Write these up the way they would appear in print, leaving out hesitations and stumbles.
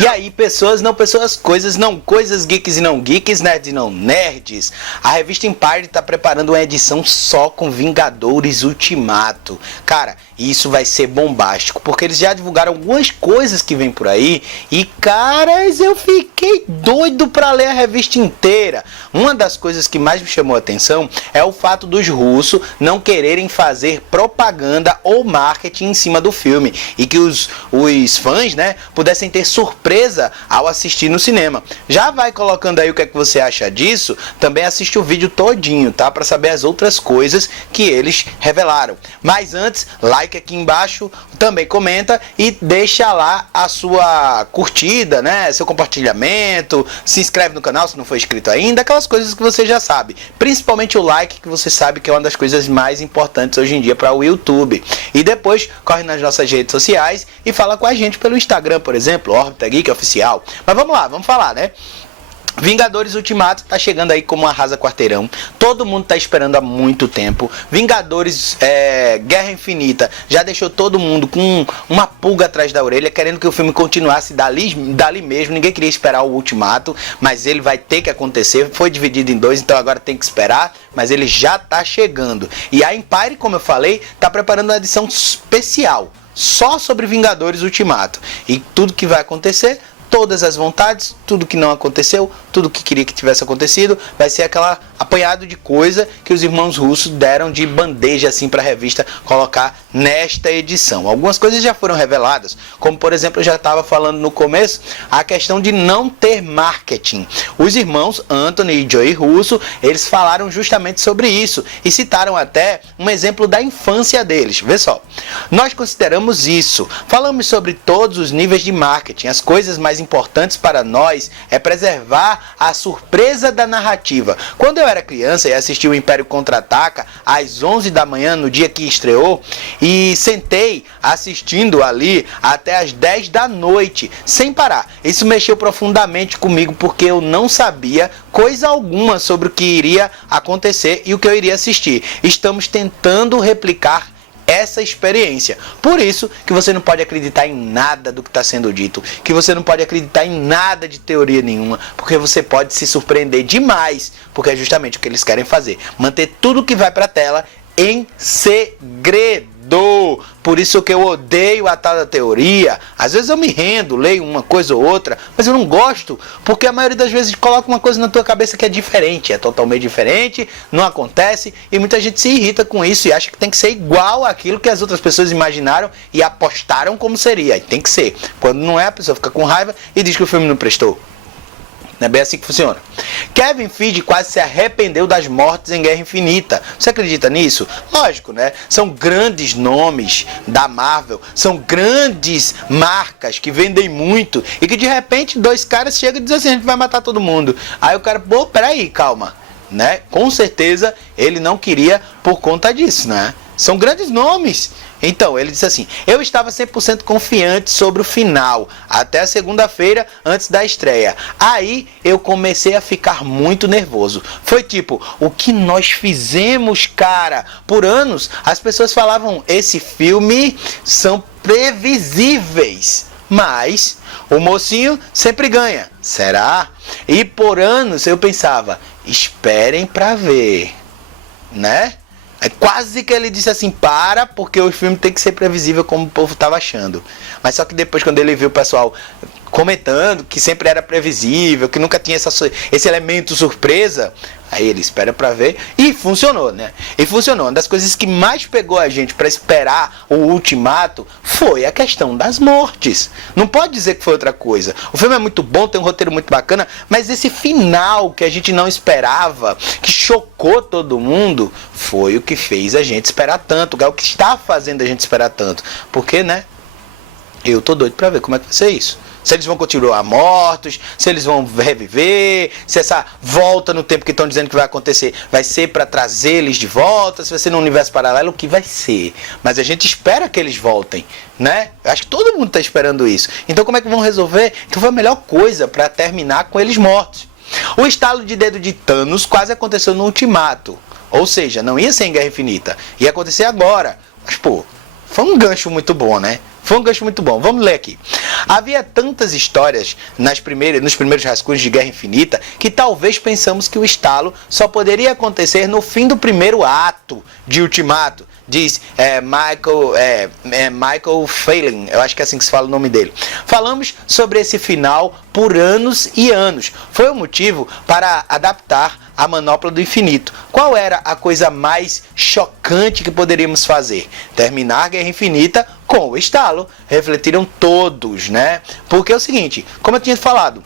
E aí, pessoas, não pessoas, coisas, não coisas, geeks e não geeks, nerds e não nerds. A revista Empire está preparando uma edição só com Vingadores Ultimato. Cara, isso vai ser bombástico, porque eles já divulgaram algumas coisas que vem por aí. E, caras, eu fiquei doido para ler a revista inteira. Uma das coisas que mais me chamou a atenção é o fato dos russos não quererem fazer propaganda ou marketing em cima do filme. E que os fãs, né, pudessem ter surpresa ao assistir no cinema. Já vai colocando aí o que é que você acha disso. Também assiste o vídeo todinho, tá? Para saber as outras coisas que eles revelaram. Mas antes, like aqui embaixo, também comenta e deixa lá a sua curtida, né? Seu compartilhamento, se inscreve no canal se não for inscrito ainda, aquelas coisas que você já sabe. Principalmente o like, que você sabe que é uma das coisas mais importantes hoje em dia para o YouTube. E depois corre nas nossas redes sociais e fala com a gente pelo Instagram, por exemplo, Órbita Geek Oficial. Mas vamos lá, vamos falar, né? Vingadores Ultimato tá chegando aí como um arrasa quarteirão. Todo mundo tá esperando há muito tempo. Vingadores Guerra Infinita já deixou todo mundo com uma pulga atrás da orelha, querendo que o filme continuasse dali mesmo. Ninguém queria esperar o Ultimato, mas ele vai ter que acontecer. Foi dividido em dois, então agora tem que esperar, mas ele já tá chegando. E a Empire, como eu falei, tá preparando uma edição especial só sobre Vingadores Ultimato. E tudo que vai acontecer, todas as vontades, tudo que não aconteceu, tudo que queria que tivesse acontecido, vai ser aquela apanhado de coisa que os irmãos russos deram de bandeja assim para a revista colocar nesta edição. Algumas coisas já foram reveladas, como por exemplo eu já estava falando no começo, a questão de não ter marketing. Os irmãos Anthony e Joey Russo, eles falaram justamente sobre isso e citaram até um exemplo da infância deles. Vê só, nós consideramos isso, falamos sobre todos os níveis de marketing, as coisas mais importantes para nós é preservar a surpresa da narrativa. Quando eu era criança e assisti o Império Contra-Ataca às 11 da manhã no dia que estreou e sentei assistindo ali até às 10 da noite sem parar. Isso mexeu profundamente comigo porque eu não sabia coisa alguma sobre o que iria acontecer e o que eu iria assistir. Estamos tentando replicar essa experiência. Por isso que você não pode acreditar em nada do que está sendo dito, que você não pode acreditar em nada de teoria nenhuma, porque você pode se surpreender demais, porque é justamente o que eles querem fazer, manter tudo que vai para a tela em segredo. Por isso que eu odeio a tal da teoria. Às vezes eu me rendo, leio uma coisa ou outra, mas eu não gosto, porque a maioria das vezes coloca uma coisa na tua cabeça que é diferente, é totalmente diferente, não acontece, e muita gente se irrita com isso e acha que tem que ser igual àquilo que as outras pessoas imaginaram e apostaram como seria. E tem que ser. Quando não é, a pessoa fica com raiva e diz que o filme não prestou. Não é bem assim que funciona. Kevin Feige quase se arrependeu das mortes em Guerra Infinita. Você acredita nisso? Lógico, né? São grandes nomes da Marvel, são grandes marcas que vendem muito e que de repente dois caras chegam e dizem assim, a gente vai matar todo mundo. Aí o cara, pô, peraí, calma, né? Com certeza ele não queria por conta disso, né? São grandes nomes. Então, ele disse assim, eu estava 100% confiante sobre o final, até a segunda-feira antes da estreia. Aí, eu comecei a ficar muito nervoso. Foi tipo, o que nós fizemos, cara? Por anos, as pessoas falavam, esse filme são previsíveis. Mas, o mocinho sempre ganha. Será? E por anos, eu pensava, esperem pra ver, né? É quase que ele disse assim, porque o filme tem que ser previsível como o povo estava achando. Mas só que depois, quando ele viu o pessoal comentando que sempre era previsível, que nunca tinha esse elemento surpresa, aí ele espera pra ver e funcionou, né? E funcionou. Uma das coisas que mais pegou a gente pra esperar o Ultimato foi a questão das mortes. Não pode dizer que foi outra coisa. O filme é muito bom, tem um roteiro muito bacana, mas esse final que a gente não esperava, que chocou todo mundo, foi o que fez a gente esperar tanto, é o que está fazendo a gente esperar tanto. Porque, né? Eu tô doido pra ver como é que vai ser isso. Se eles vão continuar mortos, se eles vão reviver, se essa volta no tempo que estão dizendo que vai acontecer vai ser para trazer eles de volta, se vai ser no universo paralelo, o que vai ser. Mas a gente espera que eles voltem, né? Acho que todo mundo está esperando isso. Então como é que vão resolver? Então foi a melhor coisa para terminar com eles mortos. O estalo de dedo de Thanos quase aconteceu no Ultimato. Ou seja, não ia ser em Guerra Infinita. Ia acontecer agora. Mas, pô, foi um gancho muito bom, né? Foi um gancho muito bom. Vamos ler aqui. Havia tantas histórias nos primeiros rascunhos de Guerra Infinita que talvez pensamos que o estalo só poderia acontecer no fim do primeiro ato de Ultimato. Diz Michael Phelan, eu acho que é assim que se fala o nome dele. Falamos sobre esse final por anos e anos. Foi o motivo para adaptar a Manopla do Infinito. Qual era a coisa mais chocante que poderíamos fazer? Terminar Guerra Infinita com o estalo. Refletiram todos, né? Porque é o seguinte, como eu tinha falado,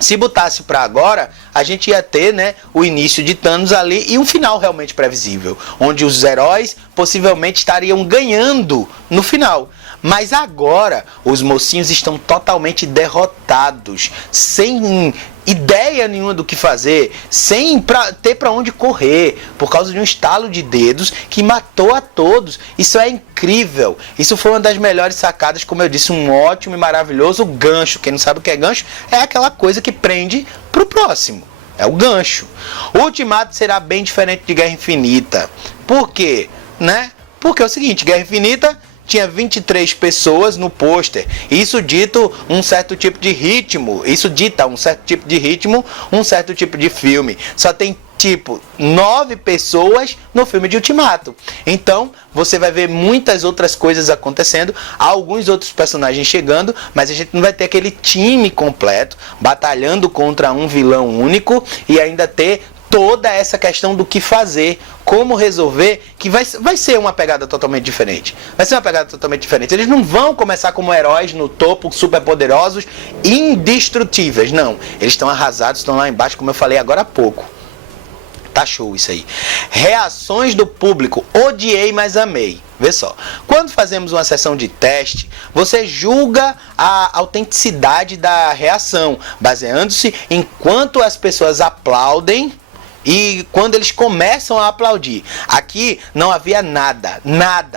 se botasse para agora, a gente ia ter, né, o início de Thanos ali e um final realmente previsível, onde os heróis possivelmente estariam ganhando no final. Mas agora os mocinhos estão totalmente derrotados, sem ideia nenhuma do que fazer, sem ter para onde correr, por causa de um estalo de dedos que matou a todos. Isso é incrível. Isso foi uma das melhores sacadas, como eu disse, um ótimo e maravilhoso gancho. Quem não sabe o que é gancho, é aquela coisa que prende pro próximo. É o gancho. O Ultimato será bem diferente de Guerra Infinita. Por quê? Né? Porque é o seguinte, Guerra Infinita tinha 23 pessoas no pôster. Isso dita um certo tipo de ritmo. Um certo tipo de filme. Só tem tipo 9 pessoas no filme de Ultimato. Então você vai ver muitas outras coisas acontecendo, alguns outros personagens chegando, mas a gente não vai ter aquele time completo batalhando contra um vilão único e ainda ter toda essa questão do que fazer, como resolver, que vai ser uma pegada totalmente diferente. Vai ser uma pegada totalmente diferente. Eles não vão começar como heróis no topo, super poderosos, indestrutíveis. Não, eles estão arrasados, estão lá embaixo, como eu falei agora há pouco. Tá show isso aí. Reações do público. Odiei, mas amei. Vê só. Quando fazemos uma sessão de teste, você julga a autenticidade da reação, baseando-se em quanto as pessoas aplaudem e quando eles começam a aplaudir. Aqui não havia nada,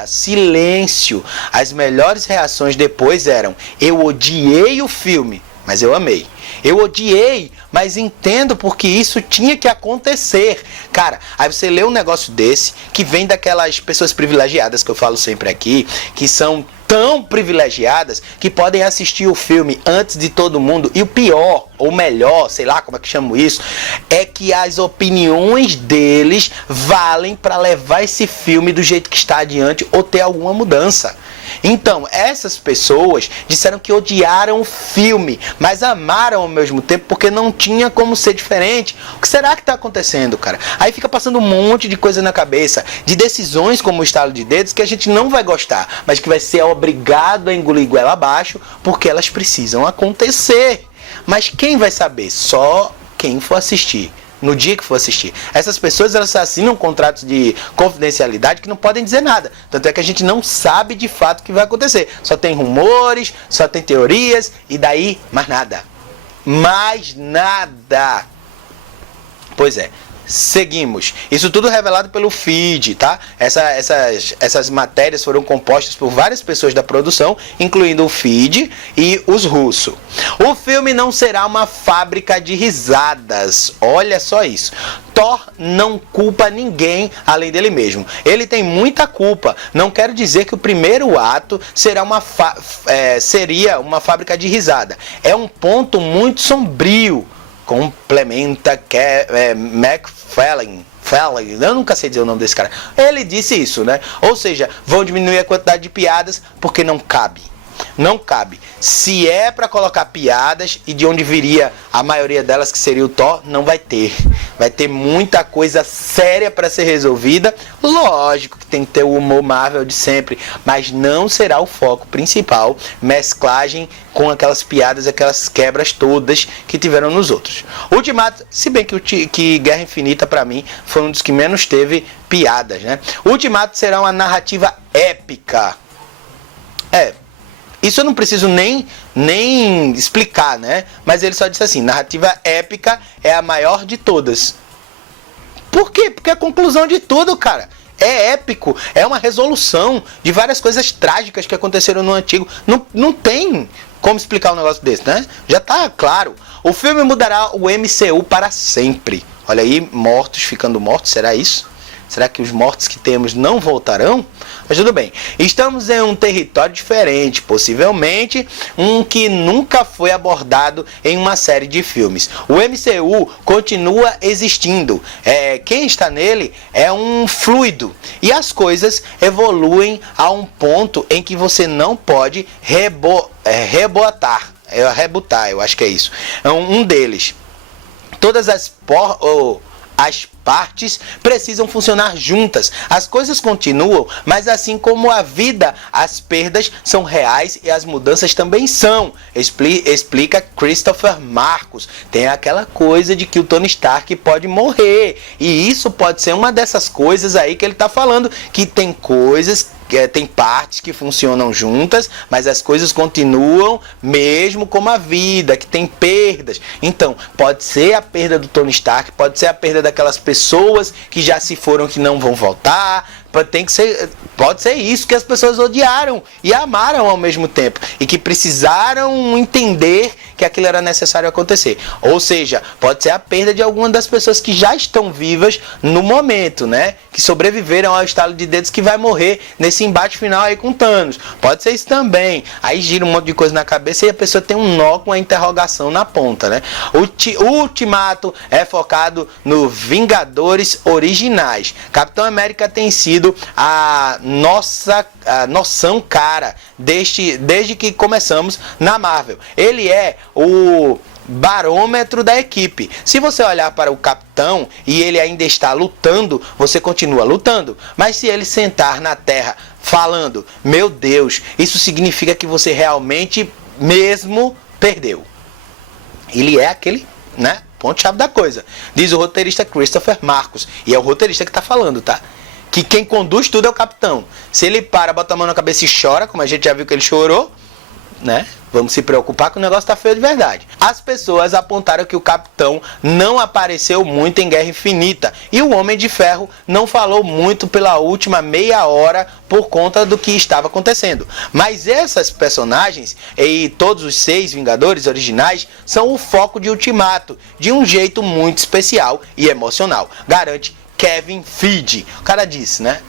silêncio. As melhores reações depois eram: eu odiei o filme, mas eu amei. Eu odiei, mas entendo porque isso tinha que acontecer. Cara, aí você lê um negócio desse, que vem daquelas pessoas privilegiadas que eu falo sempre aqui, que são tão privilegiadas que podem assistir o filme antes de todo mundo. E o pior, ou melhor, sei lá como é que chamo isso, é que as opiniões deles valem para levar esse filme do jeito que está adiante ou ter alguma mudança. Então, essas pessoas disseram que odiaram o filme, mas amaram ao mesmo tempo porque não tinha como ser diferente. O que será que está acontecendo, cara? Aí fica passando um monte de coisa na cabeça, de decisões como o estalo de dedos que a gente não vai gostar, mas que vai ser obrigado a engolir goela abaixo porque elas precisam acontecer. Mas quem vai saber? Só quem for assistir. No dia que for assistir. Essas pessoas, elas assinam contratos de confidencialidade que não podem dizer nada. Tanto é que a gente não sabe de fato o que vai acontecer. Só tem rumores, só tem teorias e daí mais nada. Mais nada. Pois é. Seguimos. Isso tudo revelado pelo feed, tá? Essas matérias foram compostas por várias pessoas da produção, incluindo o feed e os russos. O filme não será uma fábrica de risadas. Olha só isso. Thor não culpa ninguém além dele mesmo. Ele tem muita culpa. Não quero dizer que o primeiro ato seria uma fábrica de risada. É um ponto muito sombrio. Complementa McFarlane. Eu nunca sei dizer o nome desse cara. Ele disse isso, né? Ou seja, vão diminuir a quantidade de piadas porque não cabe. Não cabe. Se é para colocar piadas e de onde viria a maioria delas, que seria o Thor, não vai ter. Vai ter muita coisa séria para ser resolvida. Lógico que tem que ter o humor Marvel de sempre, mas não será o foco principal. Mesclagem com aquelas piadas, aquelas quebras todas que tiveram nos outros. Ultimato, se bem que Guerra Infinita para mim foi um dos que menos teve piadas, né? Ultimato será uma narrativa épica. Isso eu não preciso nem explicar, né? Mas ele só disse assim: narrativa épica é a maior de todas. Por quê? Porque é a conclusão de tudo, cara. É épico, é uma resolução de várias coisas trágicas que aconteceram no antigo. Não tem como explicar um negócio desse, né? Já tá claro. O filme mudará o MCU para sempre. Olha aí, mortos ficando mortos, será isso? Será que os mortos que temos não voltarão? Mas tudo bem. Estamos em um território diferente, possivelmente um que nunca foi abordado em uma série de filmes. O MCU continua existindo. Quem está nele é um fluido. E as coisas evoluem a um ponto em que você não pode rebutar, eu acho que é isso. É um deles. Todas as partes precisam funcionar juntas. As coisas continuam, mas assim como a vida, as perdas são reais e as mudanças também são. Explica Christopher Marcos. Tem aquela coisa de que o Tony Stark pode morrer. E isso pode ser uma dessas coisas aí que ele está falando, que tem coisas, tem partes que funcionam juntas, mas as coisas continuam mesmo como a vida, que tem perdas. Então, pode ser a perda do Tony Stark, pode ser a perda daquelas pessoas que já se foram, que não vão voltar. Pode ser isso que as pessoas odiaram e amaram ao mesmo tempo, e que precisaram entender que aquilo era necessário acontecer. Ou seja, pode ser a perda de alguma das pessoas que já estão vivas no momento, né? Que sobreviveram ao estalo de dedos, que vai morrer nesse embate final aí com Thanos. Pode ser isso também. Aí gira um monte de coisa na cabeça e a pessoa tem um nó com a interrogação na ponta, né? O Ultimato é focado no Vingadores originais. Capitão América tem sido a noção cara desde que começamos na Marvel. Ele é o barômetro da equipe. Se você olhar para o capitão e ele ainda está lutando, você continua lutando. Mas se ele sentar na terra falando, meu Deus, isso significa que você realmente mesmo perdeu. Ele é aquele, né, ponto-chave da coisa. Diz o roteirista Christopher Marcos. E é o roteirista que está falando, tá? Que quem conduz tudo é o capitão. Se ele bota a mão na cabeça e chora, como a gente já viu que ele chorou, né? Vamos se preocupar que o negócio tá feio de verdade. As pessoas apontaram que o capitão não apareceu muito em Guerra Infinita. E o Homem de Ferro não falou muito pela última meia hora por conta do que estava acontecendo. Mas essas personagens e todos os 6 Vingadores originais são o foco de Ultimato, de um jeito muito especial e emocional. Garante Kevin Feige. O cara disse, né?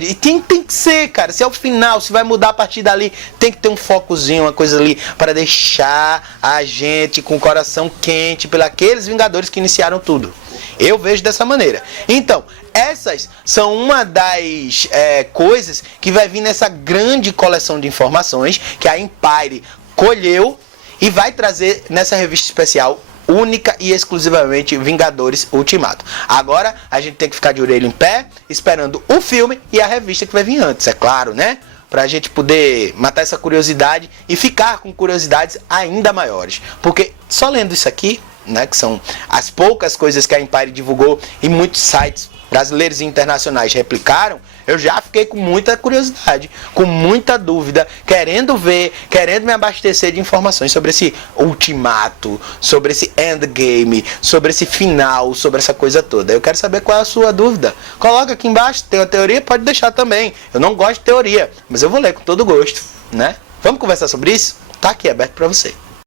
E tem que ser, cara. Se é o final, se vai mudar a partir dali, tem que ter um focozinho, uma coisa ali, para deixar a gente com o coração quente pelos aqueles Vingadores que iniciaram tudo. Eu vejo dessa maneira. Então, essas são uma das coisas que vai vir nessa grande coleção de informações que a Empire colheu e vai trazer nessa revista especial única e exclusivamente Vingadores Ultimato. Agora a gente tem que ficar de orelha em pé, esperando o filme e a revista que vai vir antes, é claro, né? Pra gente poder matar essa curiosidade e ficar com curiosidades ainda maiores. Porque só lendo isso aqui, né, que são as poucas coisas que a Empire divulgou e muitos sites brasileiros e internacionais replicaram, eu já fiquei com muita curiosidade, com muita dúvida, querendo ver, querendo me abastecer de informações sobre esse ultimato, sobre esse endgame, sobre esse final, sobre essa coisa toda. Eu quero saber qual é a sua dúvida. Coloca aqui embaixo, tem uma teoria, pode deixar também. Eu não gosto de teoria, mas eu vou ler com todo gosto, né? Vamos conversar sobre isso? Tá aqui aberto para você.